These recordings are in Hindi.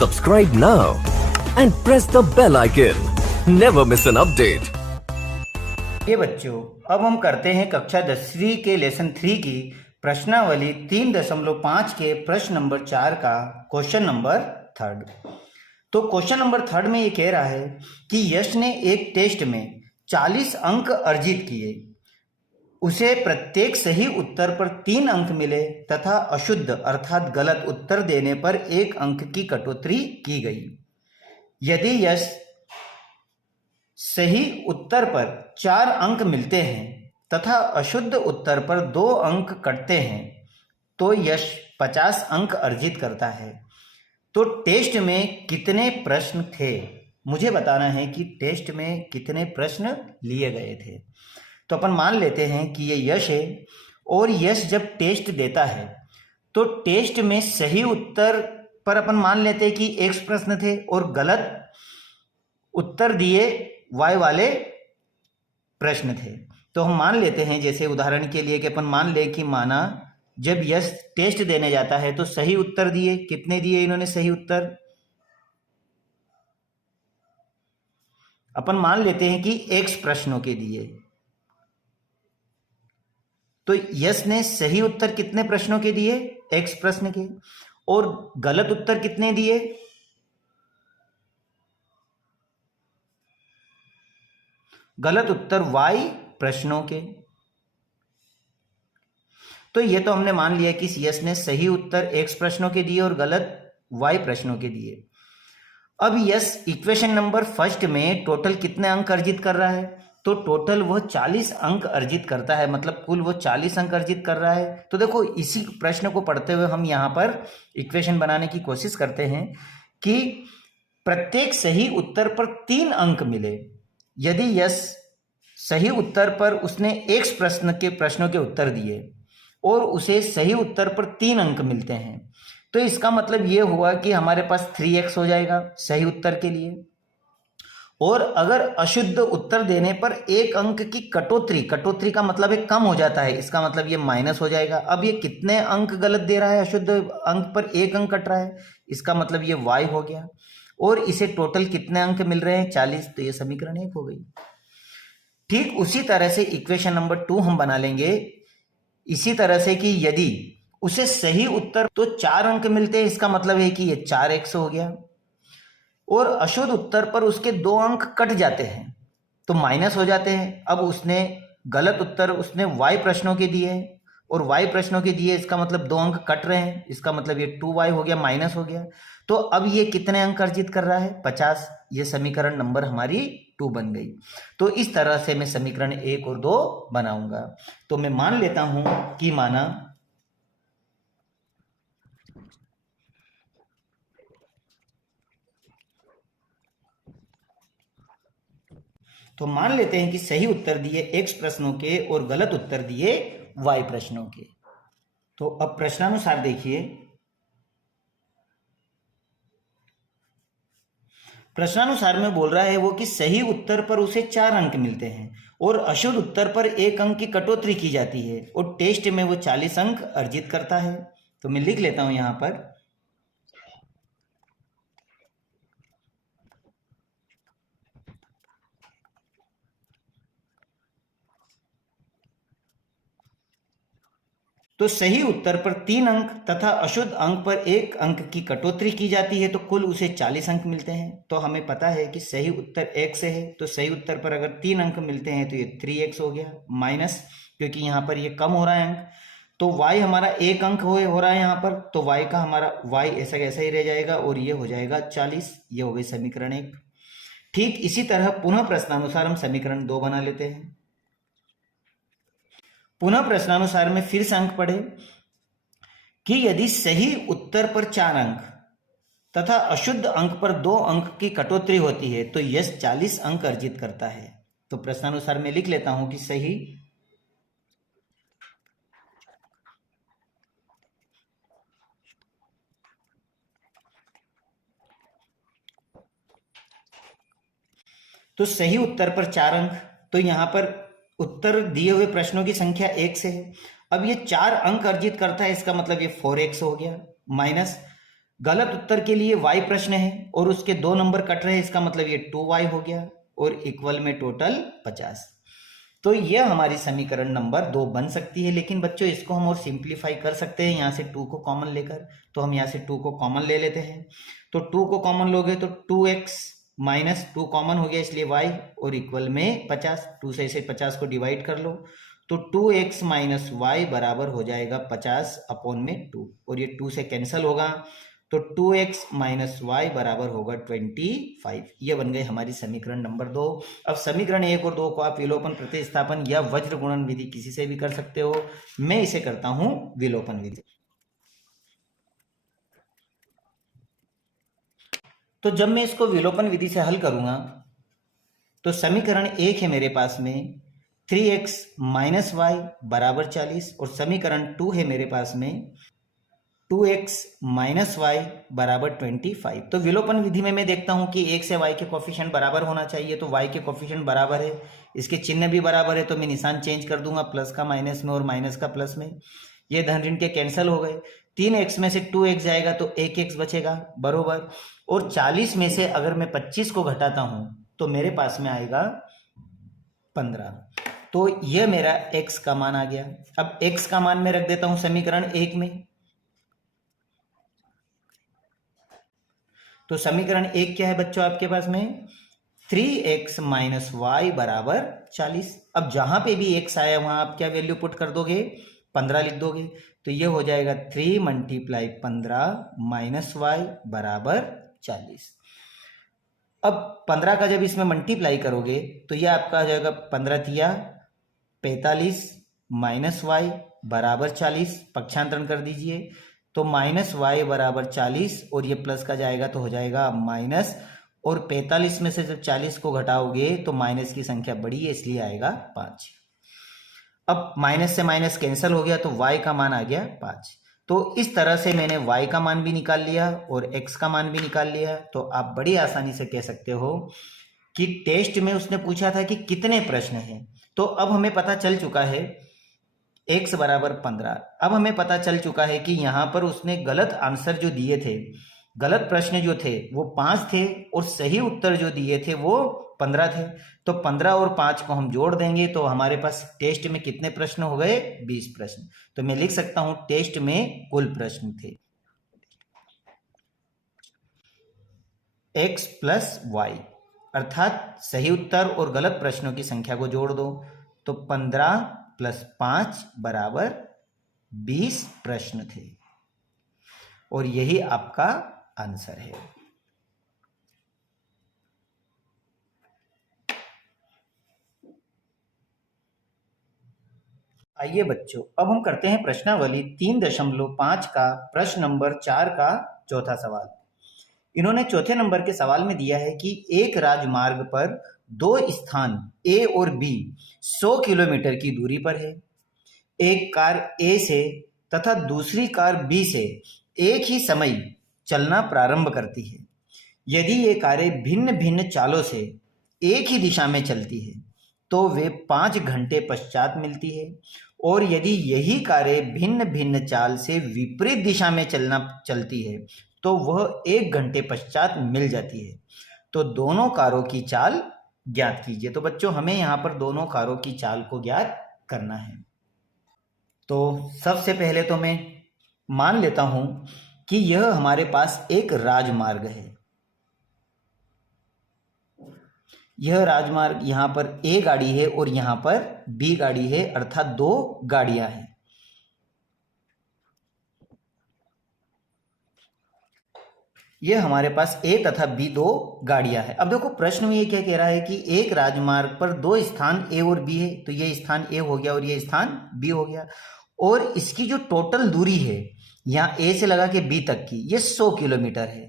Subscribe now and press the bell icon. Never miss an update. ये बच्चों, अब हम करते हैं कक्षा 10वीं के लेसन 3 की प्रश्नावली 3.5 के प्रश्न नंबर 4 का क्वेश्चन नंबर 3। तो क्वेश्चन नंबर 3 में ये कह रहा है कि यश ने एक टेस्ट में 40 अंक अर्जित किए, उसे प्रत्येक सही उत्तर पर 3 अंक मिले तथा अशुद्ध अर्थात गलत उत्तर देने पर 1 अंक की कटौती की गई। यदि यश सही उत्तर पर 4 अंक मिलते हैं तथा अशुद्ध उत्तर पर 2 अंक कटते हैं तो यश 50 अंक अर्जित करता है। तो टेस्ट में कितने प्रश्न थे, मुझे बताना है कि टेस्ट में कितने प्रश्न लिए गए थे। तो अपन मान लेते हैं कि ये यश है और यश जब टेस्ट देता है तो टेस्ट में सही उत्तर पर अपन मान लेते हैं कि X प्रश्न थे और गलत उत्तर दिए Y वाले प्रश्न थे। तो हम मान लेते हैं, जैसे उदाहरण के लिए कि अपन मान ले कि माना जब यश टेस्ट देने जाता है तो सही उत्तर दिए, कितने दिए इन्होंने सही उत्तर, अपन मान लेते हैं कि X प्रश्नों के दिए। तो यश ने सही उत्तर कितने प्रश्नों के दिए, X प्रश्न के, और गलत उत्तर कितने दिए, गलत उत्तर Y प्रश्नों के। तो ये तो हमने मान लिया कि यश ने सही उत्तर X प्रश्नों के दिए और गलत Y प्रश्नों के दिए। अब यश इक्वेशन नंबर फर्स्ट में टोटल कितने अंक अर्जित कर रहा है, तो टोटल वो 40 अंक अर्जित करता है, मतलब कुल वो 40 अंक अर्जित कर रहा है। तो देखो, इसी प्रश्न को पढ़ते हुए हम यहाँ पर इक्वेशन बनाने की कोशिश करते हैं कि प्रत्येक सही उत्तर पर 3 अंक मिले। यदि यश सही उत्तर पर उसने X प्रश्नों के उत्तर दिए और उसे सही उत्तर पर 3 अंक मिलते हैं, तो इसका मतलब ये हुआ कि हमारे पास 3x हो जाएगा सही उत्तर के लिए। और अगर अशुद्ध उत्तर देने पर 1 अंक की कटौती का मतलब है कम हो जाता है, इसका मतलब ये माइनस हो जाएगा। अब ये कितने अंक गलत दे रहा है, अशुद्ध अंक पर 1 अंक कट रहा है, इसका मतलब ये y हो गया। और इसे टोटल कितने अंक मिल रहे हैं, 40, तो ये समीकरण 1 हो गई। ठीक उसी तरह से इक्वेशन नंबर 2 हम बना लेंगे इसी तरह से कि यदि उसे सही उत्तर तो 4 अंक मिलते हैं, इसका मतलब है कि ये 4x हो गया, और अशुद्ध उत्तर पर उसके 2 अंक कट जाते हैं तो माइनस हो जाते हैं। अब उसने गलत उत्तर उसने Y प्रश्नों के दिए और Y प्रश्नों के दिए, इसका मतलब 2 अंक कट रहे हैं, इसका मतलब ये 2y हो गया, माइनस हो गया। तो अब ये कितने अंक अर्जित कर रहा है, 50। ये समीकरण नंबर हमारी 2 बन गई। तो इस तरह से मैं समीकरण 1 और 2 बनाऊंगा। तो मैं मान लेता हूं कि मान लेते हैं कि सही उत्तर दिए X प्रश्नों के और गलत उत्तर दिए Y प्रश्नों के। तो अब प्रश्नानुसार देखिए, प्रश्नानुसार में बोल रहा है वो कि सही उत्तर पर उसे 4 अंक मिलते हैं और अशुद्ध उत्तर पर 1 अंक की कटौती की जाती है और टेस्ट में वो 40 अंक अर्जित करता है। तो मैं लिख लेता हूं यहां पर, तो सही उत्तर पर 3 अंक तथा अशुद्ध अंक पर 1 अंक की कटौती की जाती है तो कुल उसे 40 अंक मिलते हैं। तो हमें पता है कि सही उत्तर X है, तो सही उत्तर पर अगर 3 अंक मिलते हैं तो ये 3x हो गया, माइनस क्योंकि यहाँ पर ये कम हो रहा है अंक, तो y हमारा 1 अंक हो रहा है यहाँ पर, तो y का हमारा y ऐसा कैसा ही रह जाएगा और ये हो जाएगा 40। ये हो गई समीकरण 1। ठीक इसी तरह पुनः प्रश्नानुसार हम समीकरण 2 बना लेते हैं। पुनः प्रश्नानुसार में फिर से अंक पढ़े कि यदि सही उत्तर पर 4 अंक तथा अशुद्ध अंक पर 2 अंक की कटौती होती है तो यश 40 अंक अर्जित करता है। तो प्रश्नानुसार में लिख लेता हूं कि सही तो सही उत्तर पर 4 अंक, तो यहां पर उत्तर दिए हुए प्रश्नों की संख्या 1 से है। अब ये 4 अंक अर्जित करता है, इसका मतलब ये 4x हो गया, माइनस गलत उत्तर के लिए y प्रश्न है और उसके 2 नंबर कट रहे हैं, इसका मतलब ये 2y हो गया और इक्वल में टोटल 50। तो यह हमारी समीकरण नंबर 2 बन सकती है। लेकिन बच्चों इसको हम और सिंप्लीफाई कर सकते हैं यहाँ से 2 को कॉमन लेकर। तो हम यहाँ से 2 को कॉमन ले लेते हैं। तो 2 को कॉमन लोगे तो 2x माइनस 2 कॉमन हो गया, इसलिए y और इक्वल में 50। 2 से इसे 50 को डिवाइड कर लो तो 2x माइनस वाई बराबर हो जाएगा 50 अपॉन में 2 और ये 2 से कैंसिल होगा तो 2x माइनस वाई बराबर होगा 25। ये बन गई हमारी समीकरण नंबर 2। अब समीकरण 1 और 2 को आप विलोपन प्रतिस्थापन या वज्र गुणन विधि किसी से भी कर सकते हो। मैं इसे करता हूं विलोपन विधि। तो जब मैं इसको विलोपन विधि से हल करूंगा तो समीकरण 1 है मेरे पास में 3x माइनस वाई बराबर 40 और समीकरण 2 है मेरे पास में 2x माइनस वाई बराबर 25। तो विलोपन विधि में मैं देखता हूं कि 1 से y के कोफिशिएंट बराबर होना चाहिए। तो y के कोफिशिएंट बराबर है, इसके चिन्ह भी बराबर है, तो मैं निशान चेंज कर दूंगा, प्लस का माइनस में और माइनस का प्लस में। ये धन ऋण के कैंसिल हो गए। 3x में से 2x जाएगा तो 1x बचेगा बरोबर। और 40 में से अगर मैं 25 को घटाता हूं तो मेरे पास में आएगा 15। तो यह मेरा x का मान आ गया। अब x का मान मैं रख देता हूं समीकरण 1 में। तो समीकरण 1 क्या है बच्चों आपके पास में 3x माइनस वाई बराबर 40। अब जहां पे भी x आया वहां आप क्या वैल्यू पुट कर दोगे 15 लिख दोगे। तो ये हो जाएगा 3 मल्टीप्लाई 15 माइनस वाई बराबर 40। अब 15 का जब इसमें मल्टीप्लाई करोगे तो ये आपका आ जाएगा 15 तिया 45 माइनस वाई बराबर 40। पक्षांतरण कर दीजिए तो माइनस वाई बराबर 40 और ये प्लस का जाएगा तो हो जाएगा माइनस, और 45 में से जब 40 को घटाओगे तो माइनस की संख्या बड़ी है इसलिए आएगा 5। अब माइनस से माइनस कैंसिल हो गया तो y का मान आ गया 5। तो इस तरह से मैंने y का मान भी निकाल लिया और x का मान भी निकाल लिया। तो आप बड़ी आसानी से कह सकते हो कि टेस्ट में उसने पूछा था कि कितने प्रश्न हैं। तो अब हमें पता चल चुका है x बराबर 15। अब हमें पता चल चुका है कि यहाँ पर उसने गलत आंसर जो दिए थे, गलत प्रश्न जो थे वो 5 थे और सही उत्तर जो दिए थे वो 15 थे। तो 15 और 5 को हम जोड़ देंगे तो हमारे पास टेस्ट में कितने प्रश्न हो गए 20 प्रश्न। तो मैं लिख सकता हूं टेस्ट में कुल प्रश्न थे x प्लस वाई, अर्थात सही उत्तर और गलत प्रश्नों की संख्या को जोड़ दो तो 15 प्लस 5 बराबर 20 प्रश्न थे और यही आपका आंसर है। आइए बच्चों अब हम करते हैं प्रश्नावली 3.5 का प्रश्न नंबर 4 का चौथा सवाल। इन्होंने चौथे नंबर के सवाल में दिया है कि एक राजमार्ग पर 2 स्थान A और B 100 किलोमीटर की दूरी पर है। एक कार A से तथा दूसरी कार B से एक ही समय चलना प्रारंभ करती है। यदि ये कारें भिन्न भिन्न चालों से एक ही दिशा में चलती है तो वे 5 घंटे पश्चात मिलती है, और यदि यही कारें भिन्न भिन्न चाल से विपरीत दिशा में चलती है तो वह 1 घंटे पश्चात मिल जाती है। तो दोनों कारों की चाल ज्ञात कीजिए। तो बच्चों हमें यहाँ पर दोनों कारों की चाल को ज्ञात करना है। तो सबसे पहले तो मैं मान लेता हूं कि यह हमारे पास एक राजमार्ग है। यह राजमार्ग यहाँ पर A गाड़ी है और यहाँ पर B गाड़ी है, अर्थात 2 गाड़ियां हैं। यह हमारे पास A तथा B 2 गाड़ियां हैं। अब देखो प्रश्न में ये क्या कह रहा है कि एक राजमार्ग पर 2 स्थान A और B है, तो ये स्थान A हो गया और ये स्थान B हो गया, और इसकी जो टोटल दूरी है यहाँ A से लगा के B तक की ये 100 किलोमीटर है।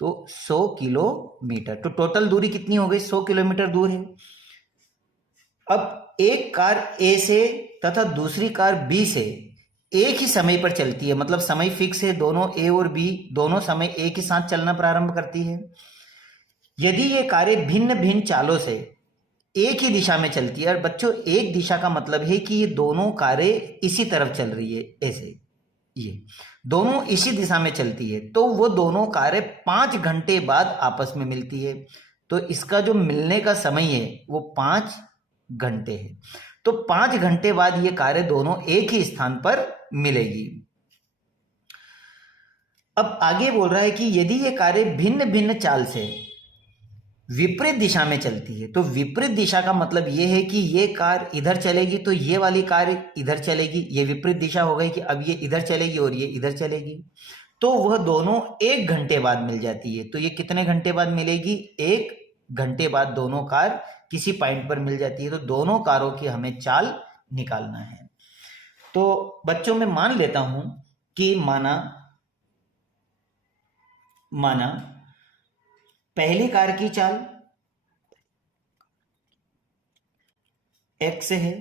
तो 100 किलोमीटर, तो टोटल दूरी कितनी हो गई 100 किलोमीटर दूर है। अब एक कार A से तथा दूसरी कार B से एक ही समय पर चलती है, मतलब समय फिक्स है, दोनों A और B दोनों समय एक ही साथ चलना प्रारंभ करती है। यदि ये कारें भिन्न भिन्न चालों से एक ही दिशा में चलती है, और बच्चों एक दिशा का मतलब है कि ये दोनों कारें इसी तरफ चल रही है ऐसे, ये दोनों इसी दिशा में चलती है, तो वो दोनों कारें 5 घंटे बाद आपस में मिलती है। तो इसका जो मिलने का समय है वो 5 घंटे है। तो 5 घंटे बाद ये कारें दोनों एक ही स्थान पर मिलेगी। अब आगे बोल रहा है कि यदि ये कारें भिन्न भिन्न चाल से विपरीत दिशा में चलती है, तो विपरीत दिशा का मतलब ये है कि ये कार इधर चलेगी तो ये वाली कार इधर चलेगी, ये विपरीत दिशा हो गई कि अब ये इधर चलेगी और ये इधर चलेगी, तो वह दोनों 1 घंटे बाद मिल जाती है। तो ये कितने घंटे बाद मिलेगी? 1 घंटे बाद दोनों कार किसी पॉइंट पर मिल जाती है। तो दोनों कारों की हमें चाल निकालना है। तो बच्चों में मान लेता हूं कि माना पहली कार की चाल x है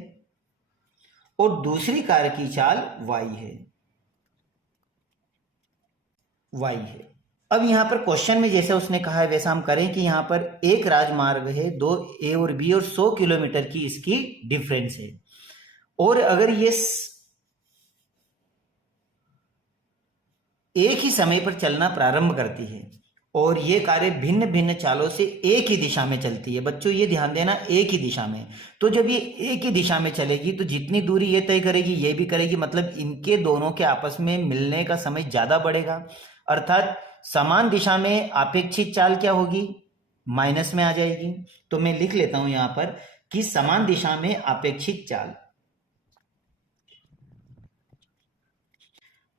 और दूसरी कार की चाल y है। अब यहां पर क्वेश्चन में जैसे उसने कहा है वैसा हम करें कि यहां पर एक राजमार्ग है, 2 A और B और 100 किलोमीटर की इसकी डिफरेंस है। और अगर ये एक ही समय पर चलना प्रारंभ करती है और ये कारें भिन्न भिन्न चालों से एक ही दिशा में चलती है। बच्चों ये ध्यान देना, एक ही दिशा में। तो जब ये एक ही दिशा में चलेगी तो जितनी दूरी ये तय करेगी ये भी करेगी, मतलब इनके दोनों के आपस में मिलने का समय ज्यादा बढ़ेगा। अर्थात समान दिशा में आपेक्षिक चाल क्या होगी? माइनस में आ जाएगी। तो मैं लिख लेता हूं यहां पर कि समान दिशा में आपेक्षिक चाल।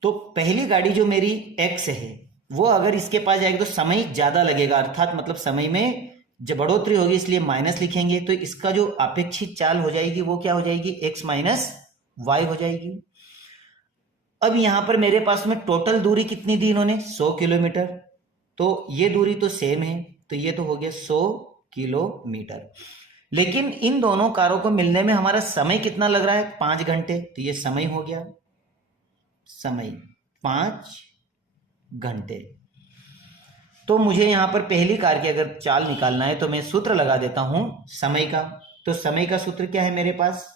तो पहली गाड़ी जो मेरी x है वो अगर इसके पास जाएगी तो समय ज्यादा लगेगा, अर्थात मतलब समय में जब बढ़ोतरी होगी इसलिए माइनस लिखेंगे। तो इसका जो अपेक्षित चाल हो जाएगी वो क्या हो जाएगी? x माइनस वाई हो जाएगी। अब यहां पर मेरे पास में टोटल दूरी कितनी दी इन्होंने? 100 किलोमीटर। तो ये दूरी तो सेम है, तो ये तो हो गया 100 किलोमीटर। लेकिन इन दोनों कारों को मिलने में हमारा समय कितना लग रहा है? 5 घंटे। तो ये समय हो गया, समय 5 घंटे। तो मुझे यहां पर पहली कार की अगर चाल निकालना है तो मैं सूत्र लगा देता हूं समय का। तो समय का सूत्र क्या है मेरे पास?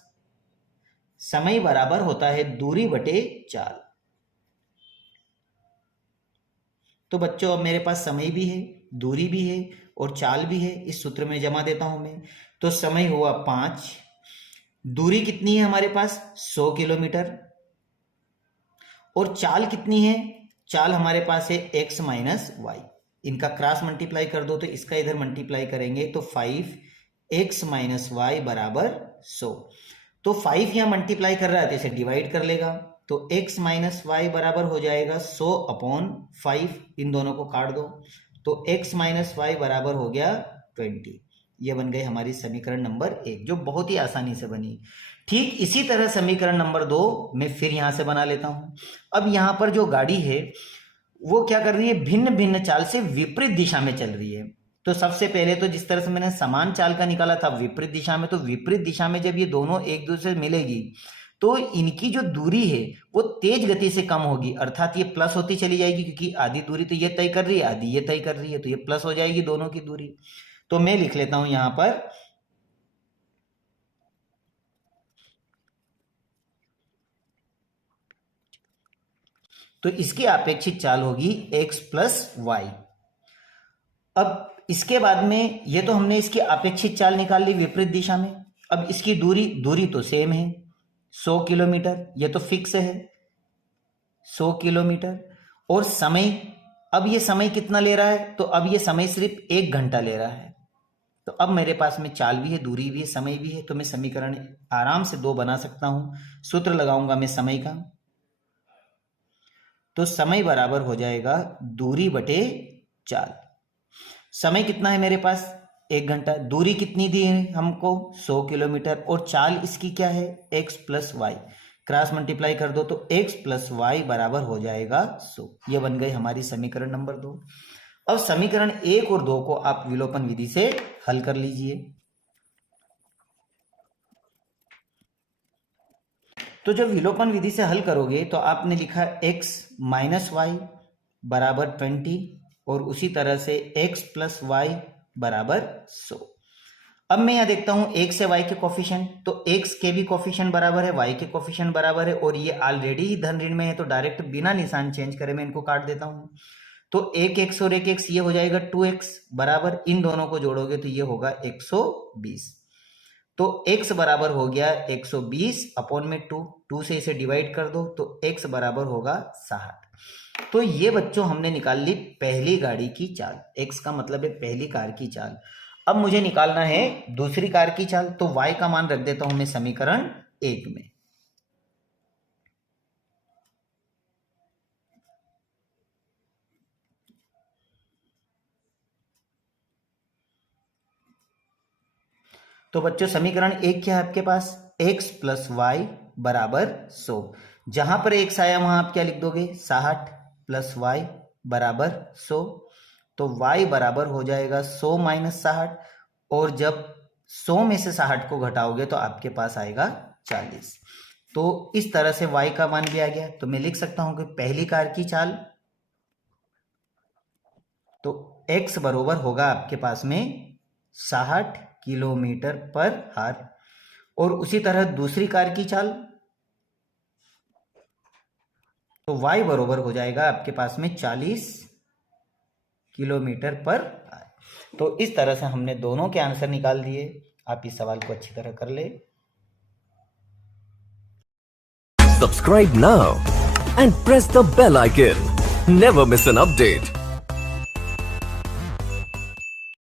समय बराबर होता है दूरी बटे चाल। तो बच्चों अब मेरे पास समय भी है, दूरी भी है और चाल भी है, इस सूत्र में जमा देता हूं मैं। तो समय हुआ 5, दूरी कितनी है हमारे पास? 100 किलोमीटर, और चाल कितनी है? चाल हमारे पास है x माइनस वाई। इनका क्रॉस मल्टीप्लाई कर दो तो इसका इधर मल्टीप्लाई करेंगे तो 5x माइनस वाई बराबर 100। तो 5 यहां मल्टीप्लाई कर रहा है तो इसे डिवाइड कर लेगा, तो x माइनस वाई बराबर हो जाएगा 100 अपॉन 5। इन दोनों को काट दो तो x माइनस वाई बराबर हो गया 20। ये बन गई हमारी समीकरण नंबर 1, जो बहुत ही आसानी से बनी। ठीक इसी तरह समीकरण नंबर 2 मैं फिर यहां से बना लेता हूं। अब यहां पर जो गाड़ी है वो क्या कर रही है? भिन्न भिन्न चाल से विपरीत दिशा में चल रही है। तो सबसे पहले तो जिस तरह से मैंने समान चाल का निकाला था विपरीत दिशा में, तो विपरीत दिशा में जब ये दोनों एक दूसरे से मिलेगी तो इनकी जो दूरी है वो तेज गति से कम होगी, अर्थात ये प्लस होती चली जाएगी, क्योंकि आधी दूरी तो ये तय कर रही है, आधी ये तय कर रही है, तो ये प्लस हो जाएगी दोनों की दूरी। तो मैं लिख लेता हूं यहां पर तो इसकी अपेक्षित चाल होगी x प्लस वाई। अब इसके बाद में ये तो हमने इसकी अपेक्षित चाल निकाल ली विपरीत दिशा में। अब इसकी दूरी तो सेम है 100 किलोमीटर, ये तो फिक्स है 100 किलोमीटर। और समय, अब ये समय कितना ले रहा है? तो अब ये समय सिर्फ 1 घंटा ले रहा है। तो अब मेरे पास में चाल भी है, दूरी भी है, समय भी है, तो मैं समीकरण आराम से 2 बना सकता हूं। सूत्र लगाऊंगा मैं समय का, तो समय बराबर हो जाएगा दूरी बटे चाल। समय कितना है मेरे पास? 1 घंटा। दूरी कितनी दी है हमको? 100 किलोमीटर। और चाल इसकी क्या है? x plus Y. Cross multiply कर दो तो x प्लस वाई बराबर हो जाएगा 100। यह बन गई हमारी समीकरण नंबर 2। अब समीकरण 1 और 2 को आप विलोपन विधि से हल कर लीजिए। तो जब विलोपन विधि से हल करोगे तो आपने लिखा x माइनस वाई बराबर 20 और उसी तरह से x प्लस वाई बराबर 100। अब मैं यहां देखता हूं x से y के कोफिशिएंट, तो x के भी कोफिशिएंट बराबर है, y के कोफिशिएंट बराबर है, और ये ऑलरेडी ही धन ऋण में है, तो डायरेक्ट बिना निशान चेंज करे मैं इनको काट देता हूं। तो एक x और एक x ये हो जाएगा 2x बराबर, इन दोनों को जोड़ोगे तो ये होगा 120। तो x बराबर हो गया 120 अपॉन में 2 से इसे डिवाइड कर दो तो x बराबर होगा 60। तो ये बच्चों हमने निकाल ली पहली गाड़ी की चाल, x का मतलब है पहली कार की चाल। अब मुझे निकालना है दूसरी कार की चाल, तो y का मान रख देता हूं मैं समीकरण 1 में। तो बच्चों समीकरण 1 क्या है आपके पास, x प्लस वाई बराबर 100। जहां पर x आया वहां आप क्या लिख दोगे, 60 प्लस वाई बराबर 100। तो y बराबर हो जाएगा 100 माइनस 60, और जब 100 में से 60 को घटाओगे तो आपके पास आएगा 40। तो इस तरह से y का मान भी आ गया। तो मैं लिख सकता हूं कि पहली कार की चाल, तो x बराबर होगा आपके पास में 60 किलोमीटर पर आवर, और उसी तरह दूसरी कार की चाल, तो y बराबर हो जाएगा आपके पास में 40 किलोमीटर पर आवर। तो इस तरह से हमने दोनों के आंसर निकाल दिए। आप इस सवाल को अच्छी तरह कर ले। Subscribe now and press the bell icon. Never miss an update.